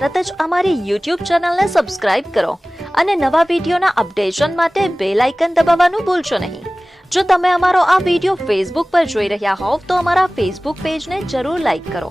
તરત જ અમારી યુટ્યુબ ચેનલને સબસ્ક્રાઇબ કરો અને નવા વિડીયોના અપડેશન માટે બેલ આઇકન દબાવવાનું ભૂલશો નહીં. જો તમે અમારો આ વીડિયો ફેસબુક પર જોઈ રહ્યા હોવ તો અમારા ફેસબુક પેજને જરૂર લાઈક કરો.